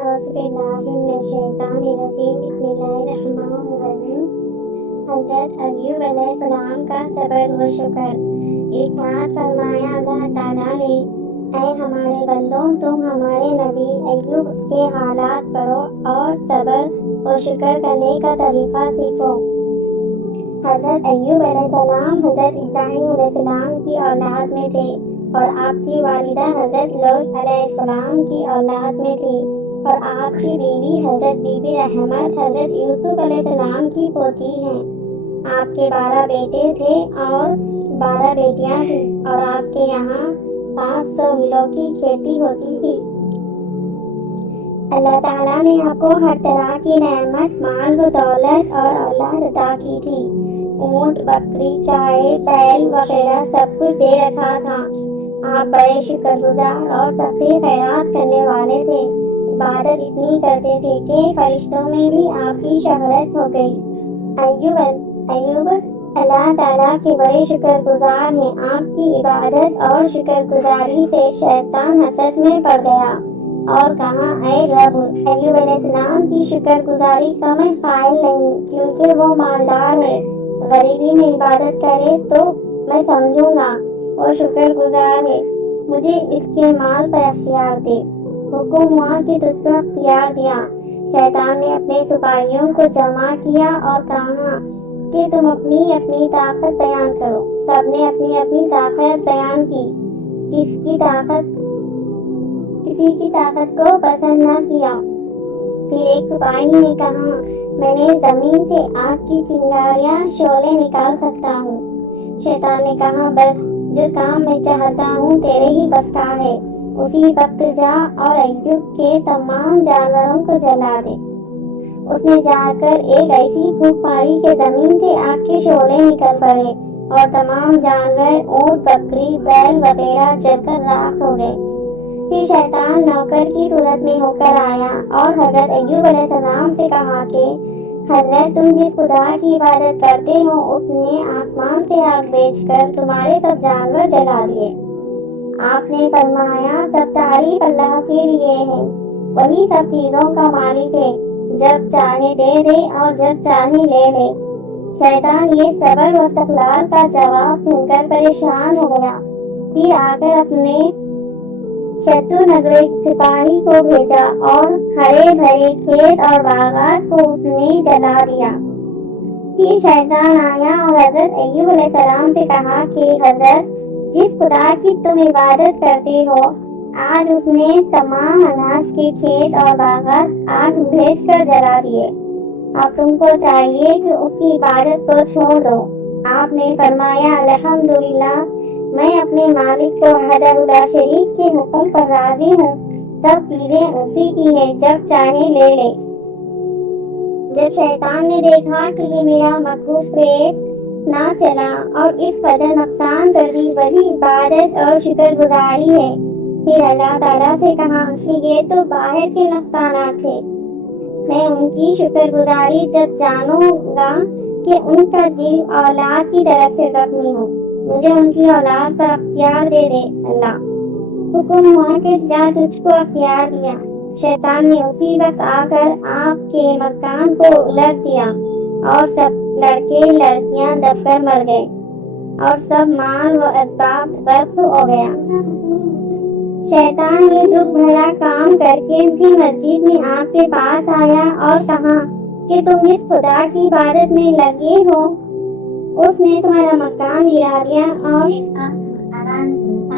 बिस्मिल्लाहिर्रहमानिर्रहीम। हज़रत अय्यूब अलैहिस्सलाम का सब्र व शुक्र। इरशाद फरमाया अल्लाह ताला ने, ऐ हमारे बंदों, तुम हमारे नबी अय्यूब के हालात पढ़ो और सब्र व शुक्र करने का तरीका सीखो। हज़रत अय्यूब अलैहिस्सलाम हज़रत इब्राहीम अलैहिस्सलाम की औलाद में थे और आपकी वालिदा हज़रत लूत अलैहिस्सलाम की औलाद में थी और आपकी बीवी हज़रत बीबी रहमत हज़रत यूसुफ अलैहिस्सलाम की पोती हैं। आपके 12 बेटे थे और 12 बेटियां थी और आपके यहाँ 500 मीलों की खेती होती थी। अल्लाह ताला ने आपको हर तरह की नेमत, माल व दौलत और औलाद अता की थी। ऊंट, बकरी, गाय, बैल वगैरह सब कुछ दे रखा था। आप बड़े शुक्रगुजार और सबसे खैरात करने वाले थे। इबादत इतनी करते थे कि फरिश्तों में भी आपकी शोहरत हो गई। अय्यूब अल्लाह ताला के बड़े शुक्रगुजार हैं। आपकी इबादत और शुक्रगुजारी से शैतान हसद में पड़ गया और कहा, ऐ रब, अय्यूब अलैहिस्सलाम की शुक्रगुजारी का मैं कायल नहीं, क्योंकि वो मालदार है। गरीबी में इबादत करे तो मैं समझूंगा वो शुक्रगुजार है। मुझे इसके माल पर अख्तियार दे। हुक्म हुआ कि तुझको अख्तियार दिया। शैतान ने अपने सिपाहियों को जमा किया और कहा कि तुम अपनी अपनी ताकत बयान करो। सबने अपनी अपनी ताकत बयान की। किसी की ताकत को पसंद न किया। फिर एक सिपाही ने कहा, मैंने जमीन से आग की चिंगारियां शोले निकाल सकता हूँ। शैतान ने कहा, बस जो काम मैं चाहता हूँ तेरे ही बस का है। उसी वक्त जा और अय्यूब के तमाम जानवरों को जला दे। उसने जाकर एक ऐसी फूंक मारी कि जमीन से आग के शोले निकल पड़े और तमाम जानवर, ऊंट, बकरी, बैल वगैरह जलकर राख हो गए। फिर शैतान नौकर की सूरत में होकर आया और हजरत अय्यूब अलैहिस्सलाम से कहा कि हजरत, तुम जिस खुदा की इबादत करते हो उसने आसमान से आग भेजकर तुम्हारे सब जानवर जला दिए। आपने फरमाया, सब तारीफ अल्लाह के लिए है, वही सब चीजों का मालिक है, जब चाहे दे दे और जब चाहे ले ले। शैतान ये सब्र व इस्तक़लाल का जवाब सुनकर परेशान हो गया। फिर आकर अपने शत्रु नगरी सिपाही को भेजा और हरे भरे खेत और बागात को उसने जला दिया। फिर शैतान आया और हजरत अय्यूब अलैहिस्सलाम से कहा कि हजरत, जिस खुदा की तुम इबादत करते हो, आज उसने तमाम अनाज के खेत और बागात आग भेजकर जला दिए। अब तुमको चाहिए कि उसकी इबादत को छोड़ दो। आपने फरमाया, अल्हम्दुलिल्लाह, मैं अपने मालिक को वहदहु ला शरीक के हुक्म पर राजी हूँ। सब चीजें उसी की है, जब चाहे ले ले। जब शैतान ने देखा कि ये मेरा मखूफ फेर ना चला और इस कदर नुकसान कर दी, वही इबादत और शुक्रगुजारी है, फिर अल्लाह ताला से कहा कि ये तो बाहर के नुकसानात थे। मैं उनकी शुक्रगुजारी जब जानूंगा कि उनका दिल औलाद की तरफ से जख्मी हो, मुझे उनकी औलाद पर अख्तियार दे दे अल्लाह। हुक्म हुआ कि जा, तुझको अख्तियार दिया। शैतान ने उसी वक्त आकर आपके मकान को उलट दिया और सब लड़के लड़कियां दबकर मर गए और सब माल व असबाब गर्क हो गया। शैतान ये दुख भरा काम करके फिर मस्जिद में आपके पास आया और कहा कि तुम जिस खुदा की इबादत में लगे हो उसने तुम्हारा मकान गिरा दिया और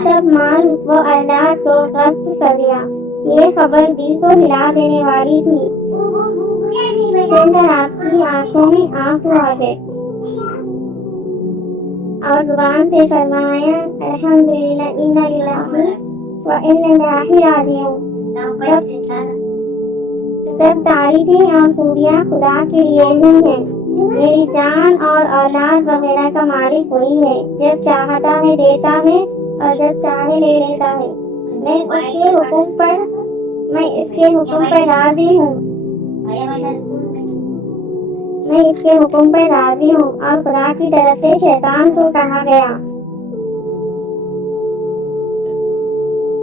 सब माल व औलाद को ग़स्ब कर दिया। ये खबर दिल को हिला देने वाली थी। सुनकर आपकी आंखों में आंसू आ गए और जुबान से फरमाया, अल्हम्दुलिल्लाह, इन्ना लिल्लाहि व इन्ना इलैहि राजिऊन। सब तारीफें और खूबियाँ खुदा के लिए ही हैं। मेरी जान और औलाद वगैरह का मालिक वही है, जब चाहता है देता है और जब चाहे ले लेता है। मैं इसके हुक्म पर राजी हूँ। मैं इसके हुक्म पर राजी हूँ। और खुदा की तरफ से शैतान को कहा गया,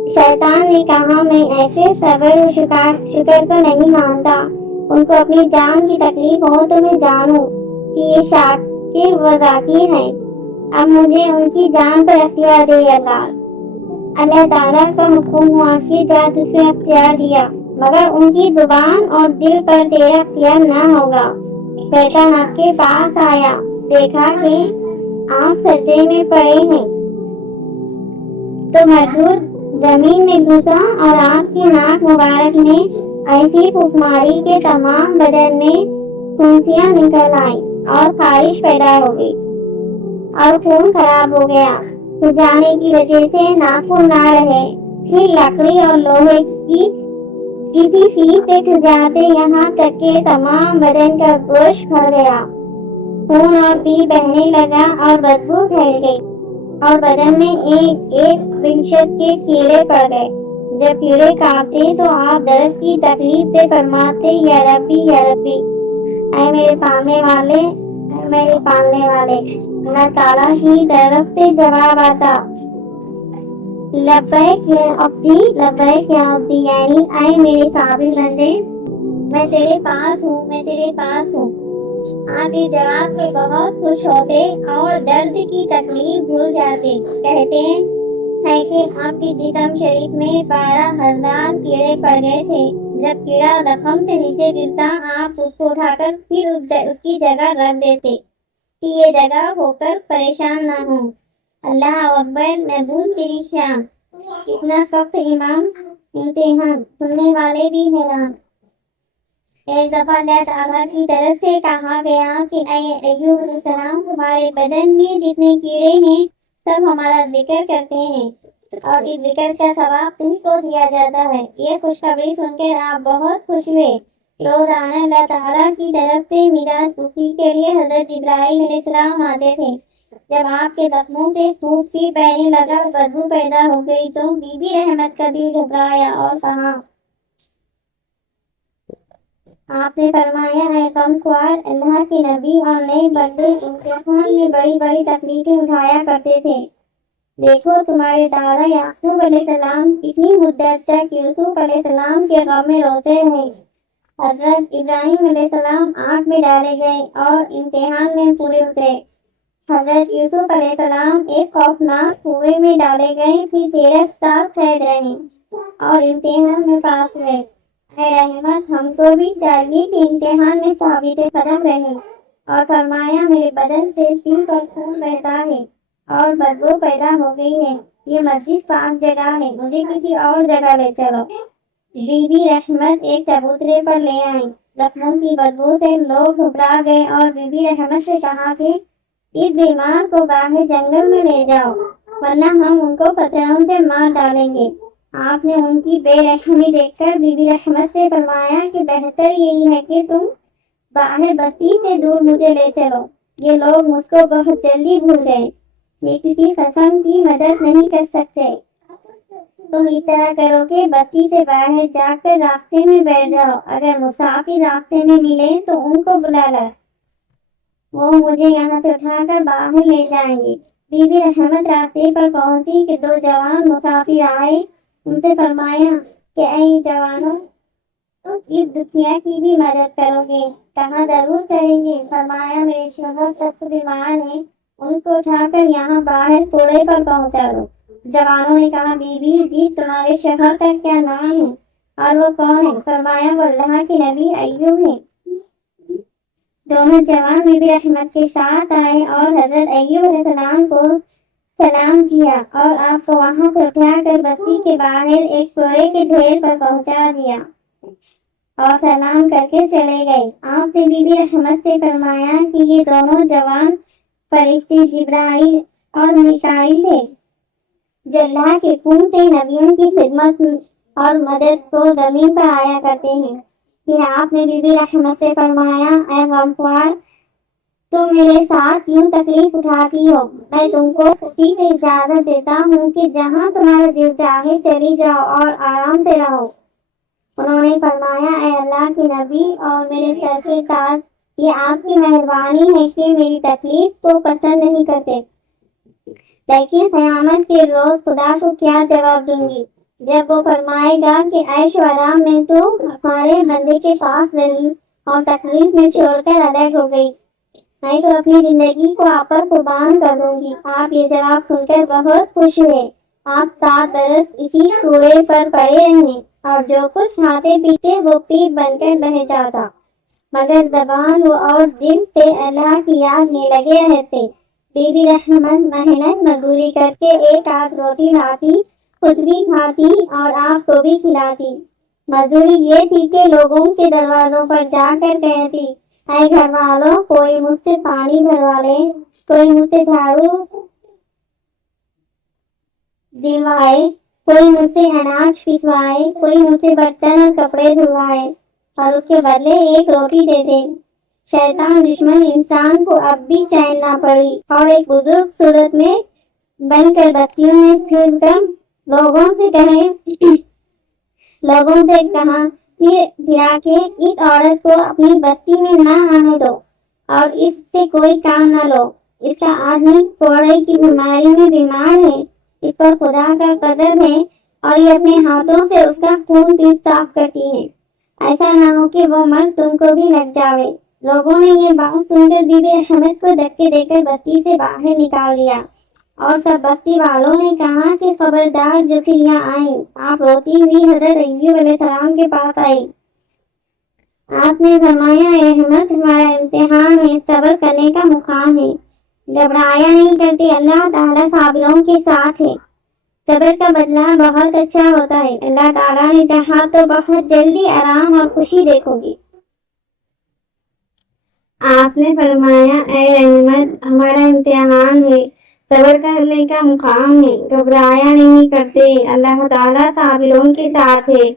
शैतान ने कहा, मैं ऐसे सबर और शुक्र को नहीं मानता। उनको अपनी जान की तकलीफ हो तो मैं जानूं कि ये शाकिर व ज़ाकिर हैं। अब मुझे उनकी जान पर अख्तियार दे अल्लाह। अल्लाह ताला का हुक्म हुआ कि जा तुझे अख्तियार दिया, मगर उनकी जुबान और दिल पर तेरा अख्तियार न होगा। शैतान आपके पास आया, देखा कि आप सजदे में पड़े हैं तो मजबूर जमीन में घुसा और आपकी नाक मुबारक में ऐसी फुकमारी के तमाम बदन में फुंसियां निकल आई और खारिश पैदा हो गई और खून खराब हो गया। सुजाने की वजह से नाखून ना रहे। फिर लकड़ी और लोहे की किसी चीज से सुजाते यहाँ तक के तमाम बदन का गोश्त भर गया। खून और पी बहने लगा और बदबू फैल गई और बदन में एक एक विंशत के कीड़े पड़ गए। जब कीड़े काटते तो आप दर्द की तकलीफ से फरमाते, या रब्बी ऐ मेरे पालने वाले, मेरे पालने वाले। अल्लाह ताला की तरफ से जवाब आता, लब्बैक या अब्दी, यानी ऐ मेरे काबिल बंदे, मैं तेरे पास हूँ, मैं तेरे पास हूँ। आप इस जवाब से बहुत खुश होते और दर्द की तकलीफ भूल जाते। कहते हैं कि आपके जिस्म शरीफ में 12,000 कीड़े पड़ गए थे। जब कीड़ा जख्म से नीचे गिरता, आप उसको उठाकर फिर उसकी जगह रख देते कि ये जगह होकर परेशान ना हो। अल्लाह अकबर, महबूब तेरी शान। कितना सख्त इम्तिहान, सुनने वाले भी हैरान। एक दफा अल्लाह ताला की तरफ से कहा गया कि अय्यूब अलैहिस्सलाम, तुम्हारे बदन में जितने कीड़े हैं सब हमारा जिक्र करते हैं और इस जिक्र का सवाब तुमको दिया जाता है। ये खुशखबरी सुनकर आप बहुत खुश हुए। रोजाना अल्लाह ताला की तरफ से मिराज पूर्ति के लिए हजरत जिब्राइल अलैहिस्सलाम आते थे। जब आपके जख्मों से थूक भी बहने लगा, बदबू पैदा हो गई तो बीबी रहमत का दिल घबराया और कहा, आपने फरमाया है कमख्वार अल्लाह के नबी और नए बंदे इम्तिहान में बड़ी बड़ी तकलीफें उठाया करते थे। देखो तुम्हारे दादा याकूब अलैहिस्सलाम कितनी मुद्दत तक यूसुफ अलैहिस्सलाम के गम में रोते रहे। हजरत इब्राहिम अलैहिस्सलाम आग में डाले गए और इम्तिहान में पूरे उतरे। हजरत यूसुफ अलैहिस्सलाम एक खौफनाक कुएं में डाले गए, फिर 13 साल कैद रहे और इम्तिहान में पास हुए। ऐ रहमत, हमको भी चाहिए कि इम्तिहान में साबित कदम रहे। और फरमाया, मेरे बदन से सिर पर खून बहता है और बदबू पैदा हो गई है। ये मस्जिद पाक जगह है, मुझे किसी और जगह ले चलो। बीबी रहमत एक चबूतरे पर ले आई। जख्मों की बदबू से लोग घबरा गए और बीबी रहमत से कहा कि इस बीमार को बाहर जंगल में ले जाओ, वरना हम उनको पत्थरों से मार डालेंगे। आपने उनकी बेरहमी देखकर बीबी रहमत से फरमाया कि बेहतर यही है कि तुम बाहर बस्ती से दूर मुझे ले चलो। ये लोग मुझको बहुत जल्दी भूल गए, ये किसी कसम की मदद नहीं कर सकते। तुम इस तरह करो कि बस्ती से बाहर जाकर रास्ते में बैठ जाओ। अगर मुसाफिर रास्ते में मिले तो उनको बुला लो, वो मुझे यहाँ से उठाकर बाहर ले जाएंगे। बीबी रहमत रास्ते पर पहुंची कि 2 जवान मुसाफिर आए। उनसे फरमाया कि ऐ जवानों, इस दुखिया की भी मदद करोगे? कहा, जरूर करेंगे। फरमाया, मेरे शोहर सख्त बीमार हैं, उनको उठाकर यहाँ बाहर कूड़े पर पहुँचा दो। जवानों ने कहा, बीबी जी, तुम्हारे शोहर का क्या नाम है और वो कौन है? फरमाया, वो अल्लाह के नबी अय्यूब है। दोनों जवान बीबी रहमत के साथ आए और हजरत अय्यूब अलैहिस्सलाम को सलाम किया और आपको वहां से उठाकर बस्ती के बाहर एक कूड़े के ढेर पर पहुंचा दिया और सलाम करके चले गए। आपने बीबी रहमत से फरमाया कि ये दोनों जवान फरिश्ते जिब्राइल और मिकाईल थे, जो अल्लाह के पूरे नबियों की खिदमत और मदद को जमीन पर आया करते हैं। फिर आपने बीबी रहमत से फरमाया, ऐ गमख्वार, तुम मेरे साथ क्यों तकलीफ उठाती हो? मैं तुमको खुशी से इजाजत देता हूँ कि जहाँ तुम्हारा दिल चाहे चली जाओ और आराम से रहो। उन्होंने फरमाया, ऐ अल्लाह के नबी और मेरे सर के ताज, ये आपकी मेहरबानी है कि मेरी तकलीफ को पसंद नहीं करते, लेकिन क़यामत के रोज खुदा को क्या जवाब दूंगी? جب وہ فرمائے گا کہ عیش و آرام میں تو ہمارے بندے کے پاس رہی اور تکلیف میں چھوڑ کر الگ ہو گئی، میں تو اپنی زندگی کو آپ پر قربان کر دوں گی۔ آپ یہ جواب سن کر بہت خوش ہوئے۔ آپ 7 برس اسی کوڑے پر پڑے رہے اور جو کچھ کھاتے پیتے وہ پیپ بن کر بہہ جاتا، مگر زبان اور دل سے اللہ کی یاد میں لگے رہتے۔ بی بی رحمت محنت مزدوری کر کے ایک آدھ روٹی لاتی، خود بھی کھاتی اور آپ کو بھی کھلاتی۔ مزدوری یہ تھی کہ لوگوں کے دروازوں پر جا کر کہتی، اے گھر والوں، کوئی مجھ سے پانی بھروا لے، کوئی مجھ سے جھاڑو دلوائے، کوئی مجھ سے اناج پسوائے، کوئی مجھ سے برتن اور کپڑے دھلوائے اور اس کے بدلے ایک روٹی دے دے۔ شیطان دشمن انسان کو اب بھی چین نہ پڑی اور ایک بزرگ صورت میں بن کر بستیوں میں پھر کر لوگوں سے کہا کہ اس عورت کو اپنی بستی میں نہ آنے دو اور اس سے کوئی کام نہ لو۔ اس کا آدمی کوڑے کی بیماری میں بیمار ہے، اس پر خدا کا قدر ہے اور یہ اپنے ہاتھوں سے اس کا خون پیپ صاف کرتی ہے، ایسا نہ ہو کہ وہ مرد تم کو بھی لگ جاوے۔ لوگوں نے یہ بات سن کر بی بی رحمت کو دھکے دے کر بستی سے باہر نکال دیا اور سب بستی والوں نے کہا کہ خبردار جو پھر یہاں آئیں۔ آپ روتی ہوئی حضرت ایوب علیہ السلام کے پاس آئی۔ آپ نے فرمایا، اے احمد، ہمارا امتحان ہے، صبر کرنے کا مقام ہے، گھبرایا نہیں کرتے، اللہ تعالیٰ صابروں کے ساتھ ہے، صبر کا بدلہ بہت اچھا ہوتا ہے، اللہ تعالیٰ نے چاہا تو بہت جلدی آرام اور خوشی دیکھو گی۔ آپ نے فرمایا، اے احمد، ہمارا امتحان ہے، صبر کرنے کا مقام ہے، گھبرایا نہیں کرتے، اللہ تعالیٰ صابروں کے ساتھ ہے،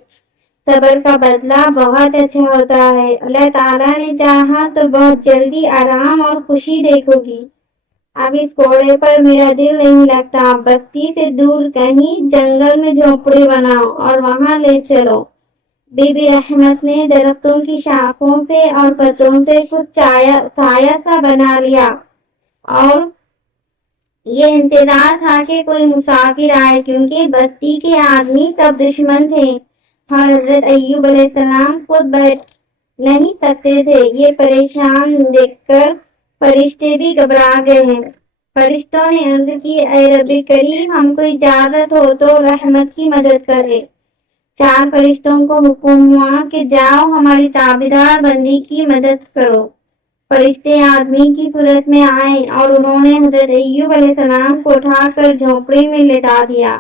صبر کا بدلہ بہت اچھا ہوتا ہے، اللہ تعالیٰ نے چاہا تو بہت جلدی آرام اور خوشی دیکھو گی۔ اب اس کوڑے پر میرا دل نہیں لگتا، بستی سے دور کہیں جنگل میں جھونپڑی بناؤ اور وہاں لے چلو۔ بی بی رحمت نے درختوں کی شاخوں سے اور پتوں سے کچھ سایہ سا بنا لیا اور یہ انتظار تھا کہ کوئی مسافر آئے، کیونکہ بستی کے آدمی سب دشمن تھے۔ حضرت ایوب علیہ السلام خود بیٹھ نہیں سکتے تھے۔ یہ پریشان دیکھ کر فرشتے بھی گھبرا گئے ہیں۔ فرشتوں نے عرض کی، اے رب کریم، ہم کو اجازت ہو تو رحمت کی مدد کرے۔ 4 فرشتوں کو حکم ہوا کہ جاؤ ہماری تابعدار بندی کی مدد کرو۔ فرشتے آدمی کی صورت میں آئے اور انہوں نے حضرت ایوب علیہ السلام کو اٹھا کر جھونپڑی میں لٹا دیا۔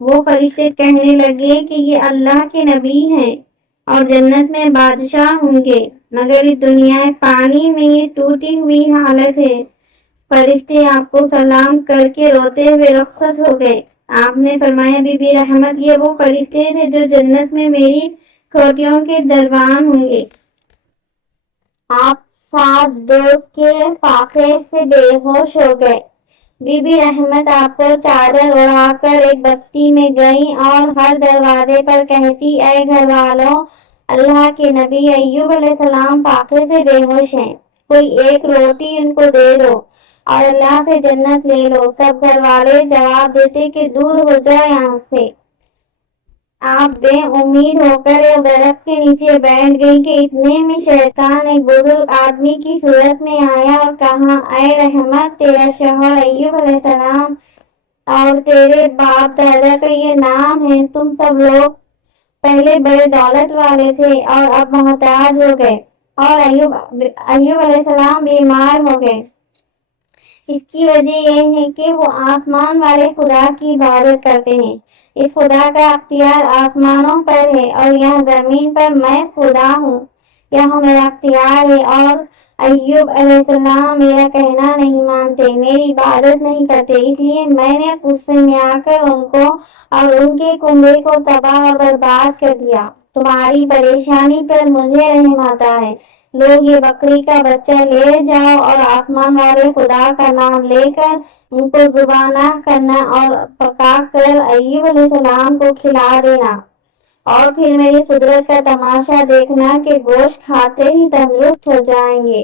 وہ فرشتے کہنے لگے کہ یہ اللہ کے نبی ہیں اور جنت میں بادشاہ ہوں گے، مگر اس دنیا پانی میں یہ ٹوٹی ہوئی حالت ہے۔ فرشتے آپ کو سلام کر کے روتے ہوئے رخصت ہو گئے۔ آپ نے فرمایا، بی بی رحمت، یہ وہ فرشتے تھے جو جنت میں میری کھوٹیوں کے دربان ہوں گے۔ آپ 7 دوست کے فاقے سے بے ہوش ہو گئے۔ بی بی رحمت آپ کو چادر اڑا کر ایک بستی میں گئی اور ہر دروازے پر کہتی، اے گھر والوں، اللہ کے نبی ایوب علیہ السلام فاقے سے بے ہوش ہیں، کوئی ایک روٹی ان کو دے دو اور اللہ سے جنت لے لو۔ سب گھر والے جواب دیتے کہ دور ہو جائے یہاں سے۔ آپ بے امید ہو کر ایک درخت کے نیچے بیٹھ گئی کہ اتنے میں شیطان ایک بزرگ آدمی کی صورت میں آیا اور کہا، اے رحمت، تیرا شوہر ایوب علیہ السلام اور تیرے باپ دادا کا یہ نام ہے، تم سب لوگ پہلے بڑے دولت والے تھے اور اب محتاج ہو گئے، اور ایوب علیہ السلام بیمار ہو گئے۔ اس کی وجہ یہ ہے کہ وہ آسمان والے خدا کی عبادت کرتے ہیں۔ اس خدا کا اختیار آسمانوں پر ہے اور یہاں زمین پر میں خدا ہوں، یہاں میرا اختیار ہے، اور ایوب علیہ السلام میرا کہنا نہیں مانتے، میری عبادت نہیں کرتے، اس لیے میں نے غصے میں آ کر ان کو اور ان کے کنبے کو تباہ اور برباد کر دیا۔ تمہاری پریشانی پر مجھے رحم آتا ہے۔ لوگ یہ بکری کا بچہ لے جاؤ اور آسمان والے خدا کا نام لے کر ان کو ذبح نہ کرنا اور پکا کر ایوب علیہ السلام کو کھلا دینا، اور پھر میری قدرت کا تماشا دیکھنا کہ گوشت کھاتے ہی تندرست ہو جائیں گے۔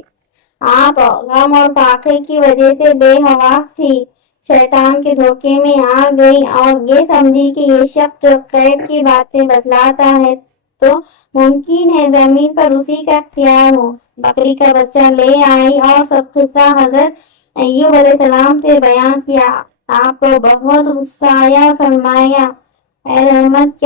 آپ غم اور فاقے کی وجہ سے بے حواس تھی۔ शैतान के धोखे में आ गई और ये समझी कि ये शख्स जो गैब की बातें बतलाता है तो मुमकिन है जमीन पर उसी का इख्तियार हो। बकरी का बच्चा ले आई और सब किस्सा हजरत अय्यूब अलैहिस्सलाम से बयान किया। आपको बहुत गुस्सा आया, फरमाया, ऐ रहमत,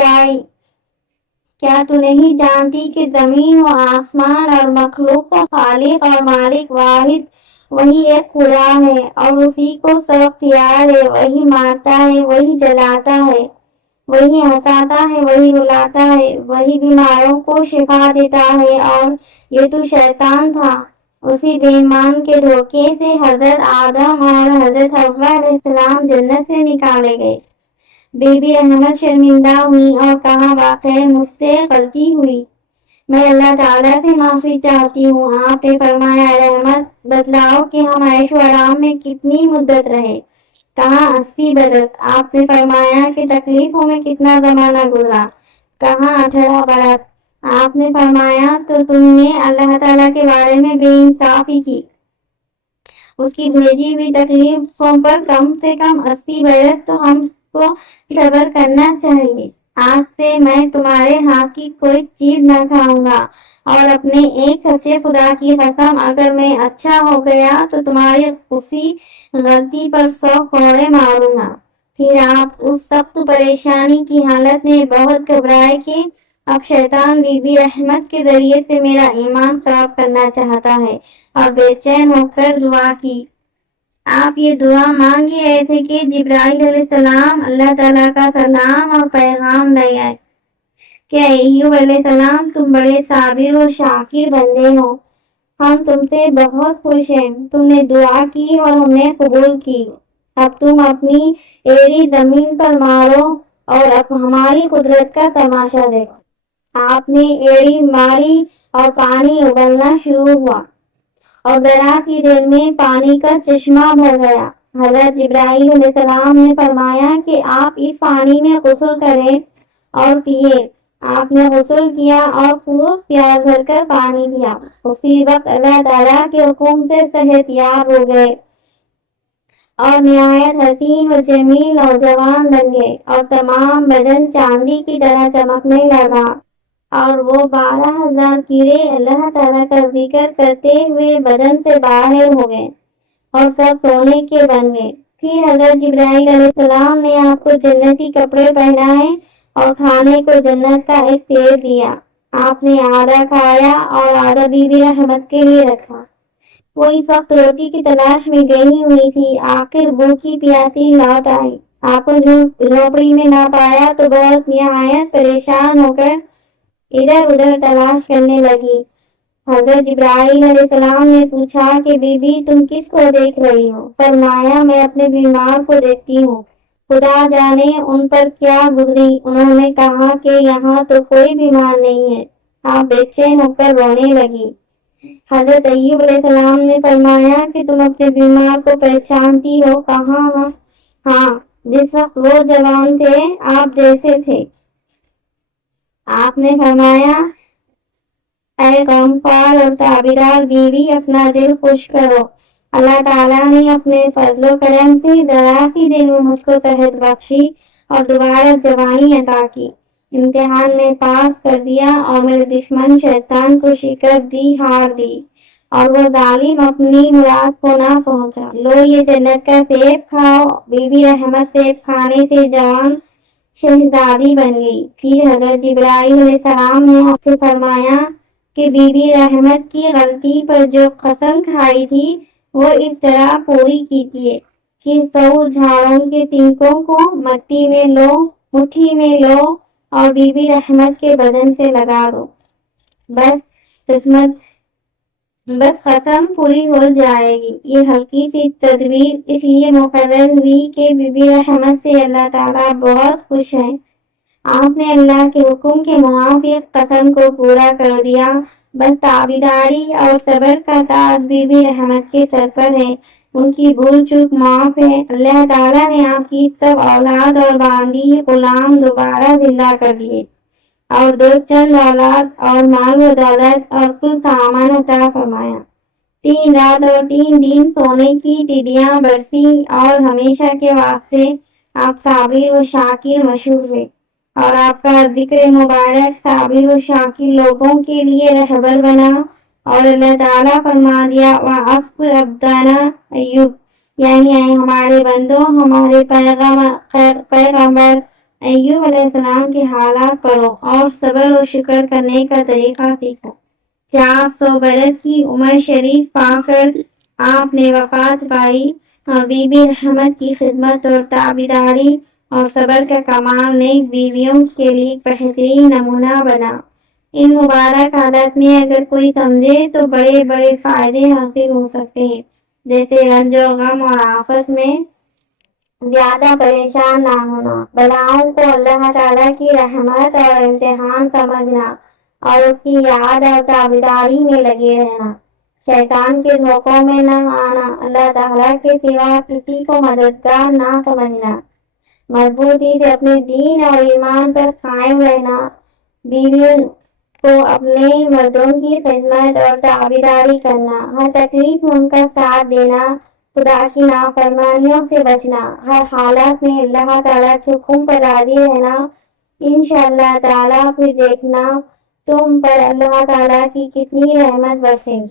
क्या तू नहीं जानती कि जमीन व आसमान और मखलूक का खालिक और मालिक वाहिद वही एक खुदा है और उसी को सब इख्तियार है। वही मारता है, वही जलाता है, वही हंसाता है, वही रुलाता है, वही बीमारों को शिफा देता है। और ये तो शैतान था। उसी बेईमान के धोखे से हजरत आदम और हजरत हव्वा अलैहिस्सलाम जन्नत से निकाले गए। बीबी रहमत शर्मिंदा हुई और कहा, वाकई मुझसे गलती हुई, मैं अल्लाह ताला से माफी चाहती हूँ। आपने फरमाया, रहमत, बतलाओ कि हम ऐशो आराम में कितनी मुद्दत रहे। कहा, 80 बरस। आपने फरमाया कि तकलीफों में कितना जमाना गुजरा। कहा, 18 बरस। आपने फरमाया, तो तुमने अल्लाह ताला के बारे में बेइंसाफी की। उसकी भेजी हुई तकलीफों पर कम से कम 80 बरस तो हमको सब्र करना चाहिए। आज से मैं तुम्हारे हाथ की कोई चीज न खाऊंगा और अपने एक सच्चे खुदा की कसम, अगर मैं अच्छा हो गया तो तुम्हारी उसी गलती पर 100 कोड़े मारूंगा। फिर आप उस सख्त परेशानी की हालत में बहुत घबराए कि अब शैतान बीबी रहमत के जरिए से मेरा ईमान खराब करना चाहता है और बेचैन होकर दुआ की। आप ये दुआ मांग ही रहे थे कि जिब्राइल अलैहिस्सलाम अल्लाह ताला का सलाम और पैगाम ले आए कि अय्यूब अलैहिस्सलाम, तुम बड़े साबिर और शाकिर बंदे हो। हम तुमसे बहुत खुश हैं। तुमने दुआ की और हमने कबूल की। अब तुम अपनी एड़ी जमीन पर मारो और अब हमारी कुदरत का तमाशा देखो। आपने एड़ी मारी और पानी उबलना शुरू हुआ और जरा सी देर में पानी का चश्मा भर गया। हजरत जिब्राइल अलैहिस्सलाम ने फरमाया कि आप इस पानी में गुस्ल करें और पिए। आपने गुस्ल किया और खूब प्यास भरकर पानी पिया। उसी वक्त अल्लाह ताला के हुक्म से सेहतयाब हो गए और निहायत हसीन व जमील नौजवान बन गए और तमाम बदन चांदी की तरह चमकने लगा और वो 12,000 कीड़े अल्लाह ताला का जिक्र करते हुए बदन से बाहर हो गए और सब सोने के बन गए। फिर हजरत जिब्राइल अलैहिस्सलाम ने आपको जन्नती कपड़े पहनाए और खाने को जन्नत का एक पेड़ दिया। आपने आधा खाया और आधा बीबी रहमत के लिए रखा। वो इस वक्त रोटी की तलाश में गई हुई थी। आखिर भूखी प्यासी लौट आई। आपको झोपड़ी में ना पाया तो बहुत निहायत परेशान होकर इधर उधर तलाश करने लगी। हजरत जिब्राइल अलैहिस्सलाम ने पूछा कि बीबी, तुम किसको देख रही हो? फरमाया, मैं अपने बीमार को देखती हूँ। खुदा जाने उन पर क्या गुजरी। उन्होंने कहा कि यहाँ तो कोई बीमार नहीं है। आप बेचैन होकर रोने लगी। हजरत अय्यूब अलैहिस्सलाम ने फरमाया कि तुम अपने बीमार को पहचानती हो? कहा, हाँ, जिस वक्त वो जवान थे आप जैसे थे। आपने फरमाया, ऐ गमख्वार और ताबीदार बीवी, अपना दिल खुश करो। अल्लाह ताला ने अपने फजलो करम से जरा सी देर में मुझको सेहत बख्शी और दोबारा जवानी अता की। इम्तिहान में पास कर दिया और मेरे दुश्मन शैतान को शिकस्त दी, हार दी और वो जालिम अपनी मुराद को ना पहुंचा। लो, ये जन्नत का सेब खाओ। बीबी रहमत सेब खाने से जवान शहजादी बन गई। फिर हजरत जिब्राइल अलैहिस्सलाम ने आपसे फरमाया कि बीबी रहमत की गलती पर जो कसम खाई थी वो इस तरह पूरी कीजिए कि 100 झाड़ों के तिनकों को मट्टी में लो, मुट्ठी में लो और बीबी रहमत के बदन से लगा दो। बस कसम पूरी हो जाएगी। ये हल्की सी तदबीर इसलिए मुकर्रर हुई कि बीबी रहमत से अल्लाह ताला बहुत खुश है। आपने अल्लाह के हुक्म के मुआफिक कसम को पूरा कर दिया। बस ताबीदारी और सब्र का ताज बीबी रहमत के सर पर है। उनकी भूल चूक माफ है। अल्लाह ताला ने आपकी सब औलाद और बांदी गुलाम दोबारा जिंदा कर दिए और 2 चंद औलाद और माल व दौलत और कुल सामान अता फरमाया। 3 رات اور 3 دن سونے کی ٹڈیاں برسی اور ہمیشہ کے واسطے آپ صابر و شاکر مشہور ہوئے اور آپ کا ذکر مبارک صابر و شاکر لوگوں کے لیے رہبر بنا اور اللہ تعالیٰ فرما دیا وَأَصْبِرْ عَبْدَنَا ایوب، یعنی ہمارے بندوں ہمارے پیغمبر ایوب علیہ السلام کے حالات پڑھو اور صبر و شکر کرنے کا طریقہ سیکھو۔ 400 برس کی عمر شریف پا کر آپ نے وفات پائی اور بی بی رحمت کی خدمت اور تابعداری اور صبر کا کمال نیک بیویوں کے لیے بہترین نمونہ بنا۔ ان مبارک حالت میں اگر کوئی سمجھے تو بڑے بڑے فائدے حاصل ہو سکتے ہیں، جیسے رنج و غم اور آفت میں زیادہ پریشان نہ ہونا، بلاؤں کو اللہ تعالیٰ کی رحمت اور امتحان سمجھنا اور اس کی یاد اور تابعداری میں لگے رہنا، شیطان کے دھوکوں میں نہ آنا، اللہ تعالیٰ کے سوا کسی کو مددگار نہ سمجھنا، مضبوطی سے اپنے دین اور ایمان پر قائم رہنا، بیویوں کو اپنے مردوں کی خدمت اور تابعداری کرنا، ہر تکلیف میں ان کا ساتھ دینا، خدا کی نافرمانیوں سے بچنا، ہر حالت میں اللہ تعالیٰ کے حکم پر راضی رہنا، انشاءاللہ تعالیٰ پھر دیکھنا تم پر اللہ تعالیٰ کی کتنی رحمت برسے گی۔